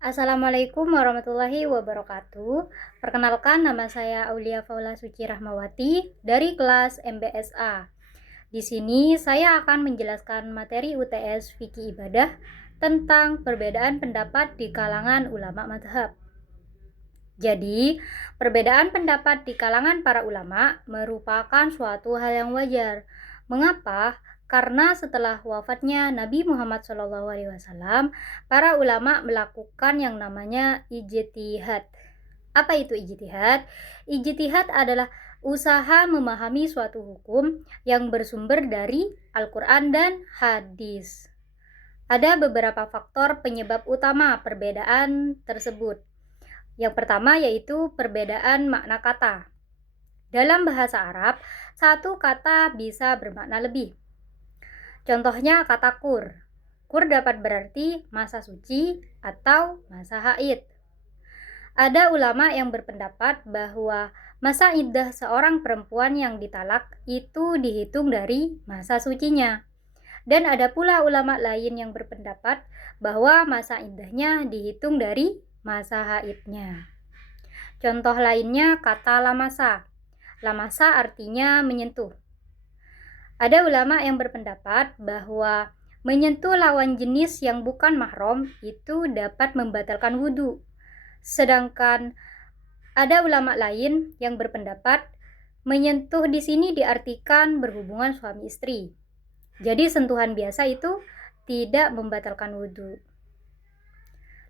Assalamualaikum warahmatullahi wabarakatuh. Perkenalkan, nama saya Aulia Faula Suci Rahmawati dari kelas MBSA. Di sini saya akan menjelaskan materi UTS Fikih Ibadah tentang perbedaan pendapat di kalangan ulama mazhab. Jadi, perbedaan pendapat di kalangan para ulama merupakan suatu hal yang wajar. Mengapa? Karena setelah wafatnya Nabi Muhammad SAW, para ulama melakukan yang namanya ijtihad. Apa itu ijtihad? Ijtihad adalah usaha memahami suatu hukum yang bersumber dari Al-Quran dan hadis. Ada beberapa faktor penyebab utama perbedaan tersebut. Yang pertama yaitu perbedaan makna kata. Dalam bahasa Arab, satu kata bisa bermakna lebih. Contohnya kata kur. Kur dapat berarti masa suci atau masa haid. Ada ulama yang berpendapat bahwa masa iddah seorang perempuan yang ditalak itu dihitung dari masa sucinya. Dan ada pula ulama lain yang berpendapat bahwa masa iddahnya dihitung dari masa haidnya. Contoh lainnya kata lamasa. Lamasa artinya menyentuh. Ada ulama yang berpendapat bahwa menyentuh lawan jenis yang bukan mahram itu dapat membatalkan wudhu. Sedangkan ada ulama lain yang berpendapat menyentuh di sini diartikan berhubungan suami istri. Jadi sentuhan biasa itu tidak membatalkan wudhu.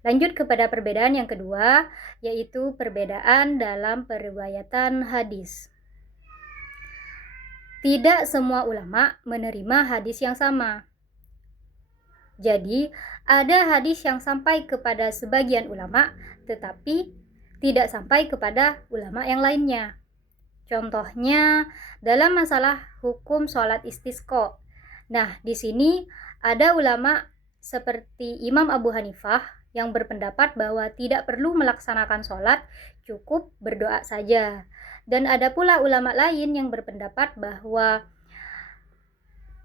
Lanjut kepada perbedaan yang kedua, yaitu perbedaan dalam periwayatan hadis. Tidak semua ulama menerima hadis yang sama. Jadi, ada hadis yang sampai kepada sebagian ulama, tetapi tidak sampai kepada ulama yang lainnya. Contohnya, dalam masalah hukum sholat istisqa. Nah, di sini ada ulama seperti Imam Abu Hanifah yang berpendapat bahwa tidak perlu melaksanakan sholat, cukup berdoa saja. Dan ada pula ulama lain yang berpendapat bahwa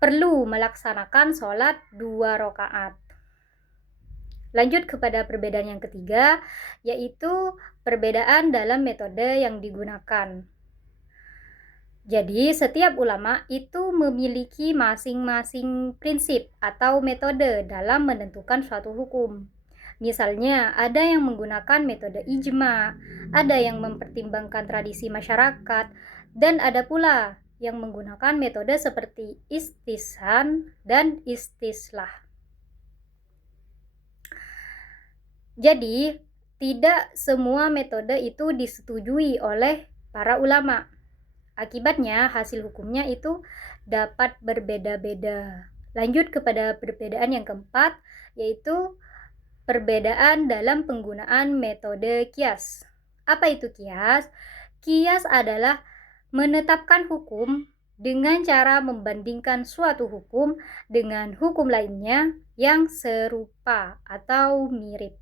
perlu melaksanakan sholat 2 rakaat. Lanjut kepada perbedaan yang ketiga, yaitu perbedaan dalam metode yang digunakan. Jadi, setiap ulama itu memiliki masing-masing prinsip atau metode dalam menentukan suatu hukum. Misalnya, ada yang menggunakan metode ijma, ada yang mempertimbangkan tradisi masyarakat, dan ada pula yang menggunakan metode seperti istihsan dan istislah. Jadi, tidak semua metode itu disetujui oleh para ulama. Akibatnya, hasil hukumnya itu dapat berbeda-beda. Lanjut kepada perbedaan yang keempat, yaitu perbedaan dalam penggunaan metode qiyas. Apa itu qiyas? Qiyas adalah menetapkan hukum dengan cara membandingkan suatu hukum dengan hukum lainnya yang serupa atau mirip.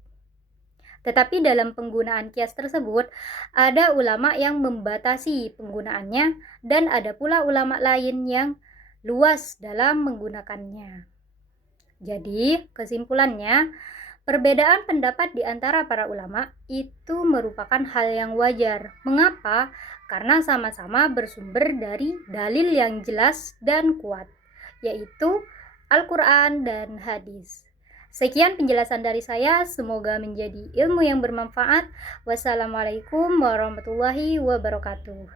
Tetapi dalam penggunaan qiyas tersebut, ada ulama yang membatasi penggunaannya dan ada pula ulama lain yang luas dalam menggunakannya. Jadi, kesimpulannya, perbedaan pendapat di antara para ulama itu merupakan hal yang wajar. Mengapa? Karena sama-sama bersumber dari dalil yang jelas dan kuat, yaitu Al-Quran dan hadis. Sekian penjelasan dari saya, semoga menjadi ilmu yang bermanfaat. Wassalamualaikum warahmatullahi wabarakatuh.